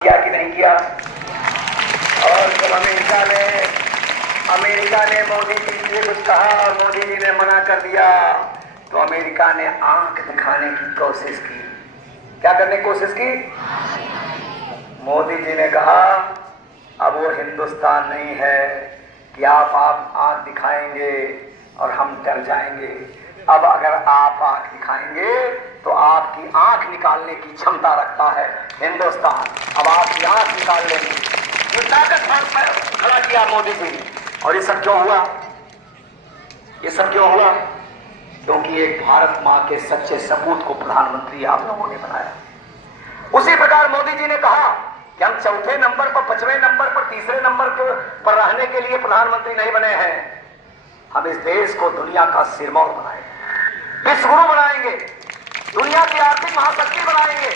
किया कि नहीं किया। और जब अमेरिका ने मोदी जी से कुछ कहा और मोदी जी ने मना कर दिया तो अमेरिका ने आंख दिखाने की कोशिश की। क्या करने की कोशिश की? मोदी जी ने कहा अब वो हिंदुस्तान नहीं है कि आप आंख दिखाएंगे और हम डर जाएंगे। अब अगर आप आंख दिखाएंगे तो आपकी आंख निकालने की क्षमता रखता है हिंदुस्तान। अब आपकी आंख निकाल लेंगे। ये ताकत खड़ा किया मोदी जी ने। और ये सब क्यों हुआ? ये सब क्यों हुआ? क्योंकि एक भारत मां के सच्चे सपूत को प्रधानमंत्री आप लोगों ने बनाया। उसी प्रकार मोदी जी ने कहा कि हम चौथे नंबर पर, पांचवें नंबर पर, तीसरे नंबर पर रहने के लिए प्रधानमंत्री नहीं बने हैं। हम इस देश को दुनिया का सिरमौर बनाएंगे, विश्वगुरु बनाएंगे, दुनिया की आर्थिक महाशक्ति बनाएंगे।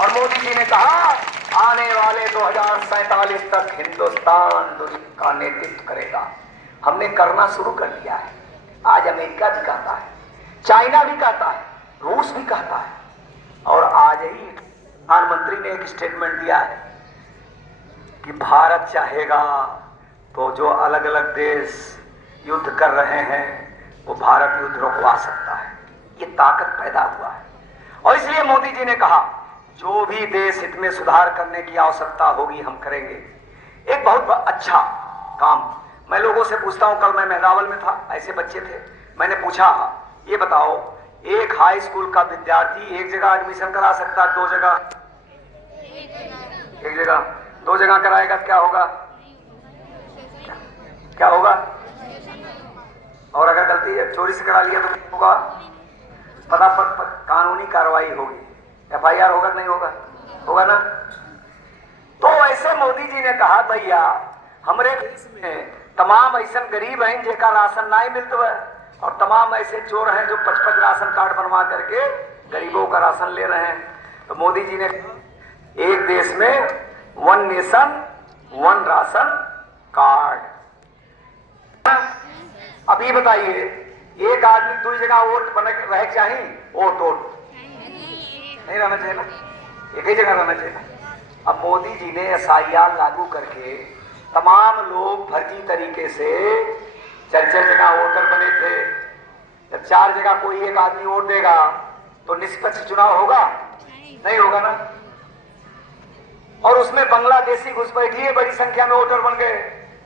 और मोदी जी ने कहा आने वाले 2047 तक हिंदुस्तान दुनिया का नेतृत्व करेगा। हमने करना शुरू कर दिया है। आज अमेरिका भी कहता है, चाइना भी कहता है, रूस भी कहता है। और आज ही प्रधानमंत्री ने एक स्टेटमेंट दिया है कि भारत चाहेगा तो जो अलग अलग देश युद्ध कर रहे हैं वो भारत युद्ध रुकवा सकता है। ये ताकत पैदा हुआ है। और इसलिए मोदी जी ने कहा जो भी देश हित में सुधार करने की आवश्यकता होगी हम करेंगे। एक बहुत अच्छा काम मैं लोगों से पूछता हूं। कल मैं मेहरावल में था, ऐसे बच्चे थे। मैंने पूछा ये बताओ एक हाई स्कूल का विद्यार्थी एक जगह एडमिशन करा सकता है, दो जगह? एक जगह। दो जगह कराएगा क्या होगा? क्या होगा? और अगर गलती चोरी से करा लिया तो क्या होगा? फटाफट कानूनी कार्रवाई होगी, FIR होगा नहीं होगा? होगा ना? तो ऐसे मोदी जी ने कहा भैया हमारे देश में तमाम ऐसे गरीब हैं जिनका राशन नहीं मिलता है और तमाम ऐसे चोर हैं जो 55 राशन कार्ड बनवा करके गरीबों का राशन ले रहे हैं। तो मोदी जी ने एक देश में one nation one ration card. अब ये बताइए एक आदमी दो जगह वोट बने रह चाहिए, वोट नहीं रहना चाहिए ना, एक ही जगह रहना चाहिए ना। अब मोदी जी ने SIR लागू करके तमाम लोग फर्जी तरीके से 4 जगह वोटर बने थे। जब 4 जगह कोई एक आदमी वोट देगा तो निष्पक्ष चुनाव होगा? नहीं होगा ना। और उसमें बांग्लादेशी घुसपैठी है, बड़ी संख्या में वोटर बन गए।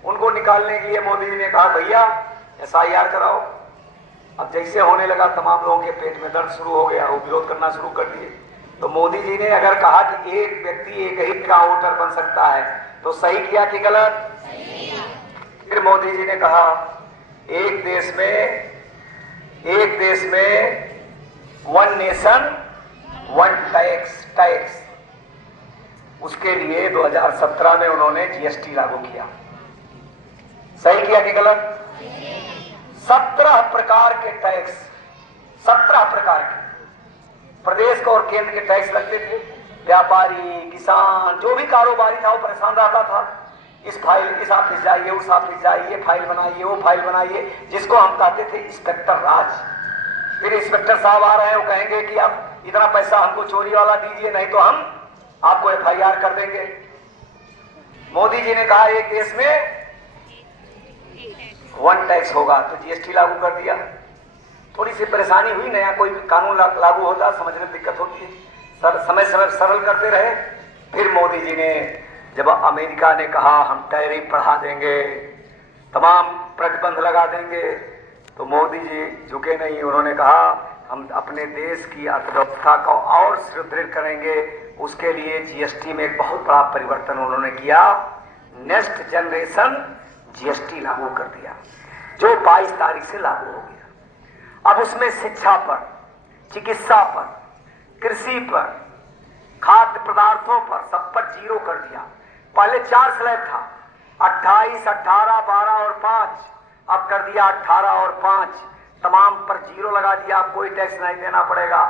उनको निकालने के लिए मोदी जी ने कहा भैया SIR कराओ। अब जैसे होने लगा तमाम लोगों के पेट में दर्द शुरू हो गया, वो विरोध करना शुरू कर दिए। तो मोदी जी ने अगर कहा कि एक व्यक्ति एक ही का वोटर बन सकता है तो सही किया कि गलत? फिर मोदी जी ने कहा एक देश में वन नेशन वन टैक्स। उसके लिए 2017 में उन्होंने GST लागू किया। सही किया कि गलत? 17 प्रकार के टैक्स, 17 प्रकार के प्रदेश को और केंद्र के टैक्स लगते थे। व्यापारी, किसान, जो भी कारोबारी था वो परेशान रहता था। इस ऑफिस जाइए, उस ऑफिस जाइए, फाइल बनाइए, वो फाइल बनाइए, जिसको हम कहते थे इंस्पेक्टर राज। फिर इंस्पेक्टर साहब आ रहे हैं, वो कहेंगे कि आप इतना पैसा हमको चोरी वाला दीजिए नहीं तो हम आपको FIR कर देंगे। मोदी जी ने कहा एक देश में वन टैक्स होगा तो GST लागू कर दिया। थोड़ी सी परेशानी हुई, नया कोई कानून लागू होता समझने में दिक्कत होती है, समय सरल करते रहे। फिर मोदी जी ने जब अमेरिका ने कहा हम टैरिफ बढ़ा देंगे, तमाम प्रतिबंध लगा देंगे, तो मोदी जी झुके नहीं। उन्होंने कहा हम अपने देश की अर्थव्यवस्था को और सुदृढ़ करेंगे। उसके लिए GST में एक बहुत बड़ा परिवर्तन उन्होंने किया। नेक्स्ट जनरेशन GST लागू कर दिया जो 22 तारीख से लागू हो गया। अब उसमें शिक्षा पर, चिकित्सा पर, कृषि पर, खाद्य पदार्थों पर, सब पर 0 कर दिया। पहले 4 स्लैब था, 28, 18, 12 और 5। अब कर दिया 18 और 5, तमाम पर 0 लगा दिया। अब कोई टैक्स नहीं देना पड़ेगा।